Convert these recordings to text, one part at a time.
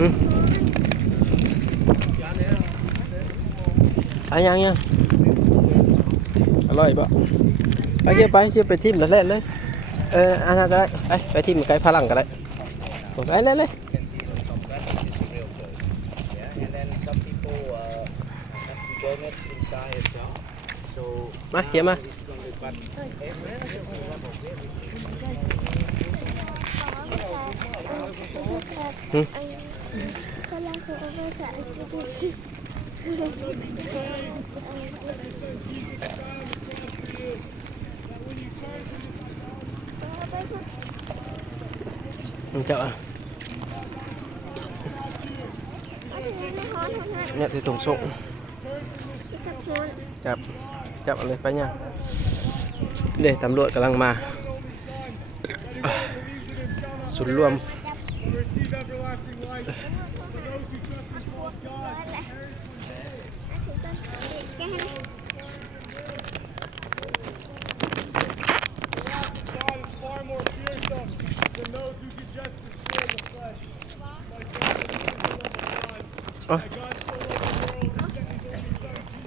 ยังอร่อยปะไปเกี่ยวไปเชื่อไปทิมแล้วเล่นเลยอันนั้นได้ไปทิมไก่พลังกันเลยไปเลย มาเขียนมาเจ้าเนี่ยที่ตรงส่งจับอะไรไปเนี่ยเดี๋ยวตำรวจกำลังมาศูนย์รวม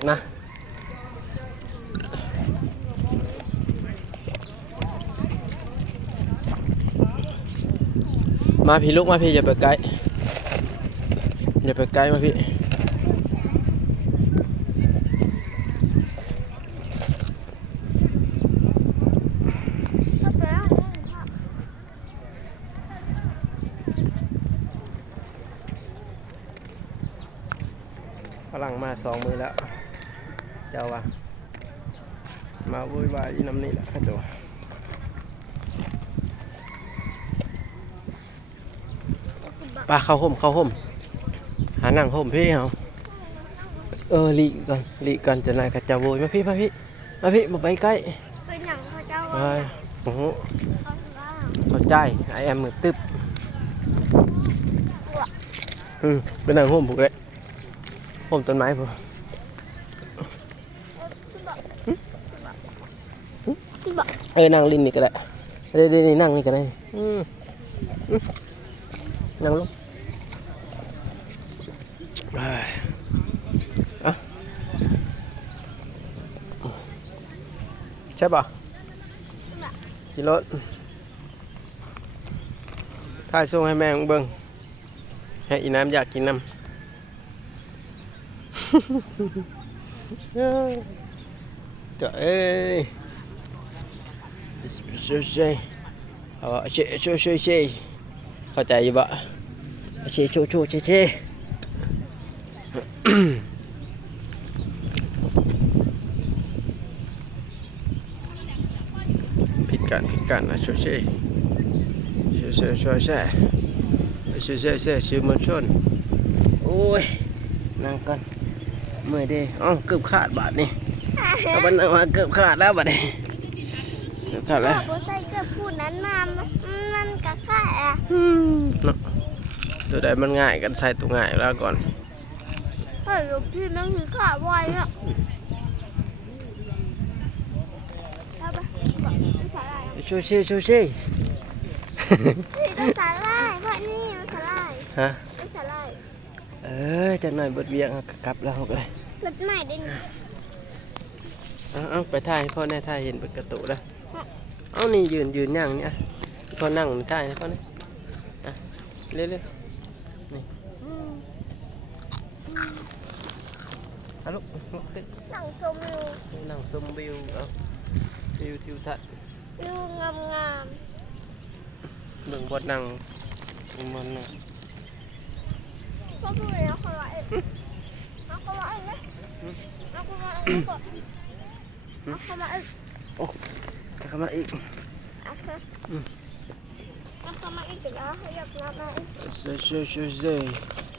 นะมาพี่ลูกมาพี่อย่าไปไกลมาพี่ฝรั่งมา2 มือแล้วเจ้าว่ามาวุ่นวายน้ำนี่แหละเจ้าป้าเข้าห่มหานั่งห่มพี่เอาหลีก่อนจะนายกระจาโวยมาพี่มาไปใกล้ไปหนังเขาเจ้าโอ้โหเข้าใจไอแอมมือตึ๊บเป็นนั่งห่มผูกเลยห่มต้นไม้ผูกนั่งลินนี่ก็ได้เดี๋ยวนั่งนี่ก็ได้นั่งลงใช่ป่ะกินรถถ่ายส่งให้แม่ของเบิ้งให้อีน้ำอยากกินน้ำเจ้าเอ้ยเข้าใจอยู่บ่โชผิดกันนะโชชื่อมันชนโอ้ยนั่งกันเมื่อยดิเกือบขาดบาทนี่เอาบันนั่งมาเกือบขาดแล้วบาทนี่เกือบขาดแล้วใส่เกือบพูดนั้นมามันกะขาดตัวใดมันง่ายกันใส่ตัวง่ายแล้วก่อนเฮ้ยลูกพี่นั่งถือขาไวอ่ะชูชีต้องสาลายเพราะนี่มันสาลายฮะต้องสาลายจะหน่อยบดเวียงกลับแล้วก็เลยรถใหม่ได้นี่เอาไปถ่ายพ่อแน่ถ่ายเห็นเป็นกระตุกแล้วเอานี่ยืนย่างเนี่ยพ่อนั่งถ่ายพ่อนี่เร็วนี่ฮัลโหลนั่งชมวิวเอาวิวทิวทัศน์วิวงามเบิ่งบดนั่งมันนะพ่อพูดแล้วเขาว่าเอาเขาว่าเลยเอาเขาว่าก่อนเอาเขามาอีกโอ้เขามาอีกเอาเขามาอีกเดี๋ยวเขาอยากมาอีก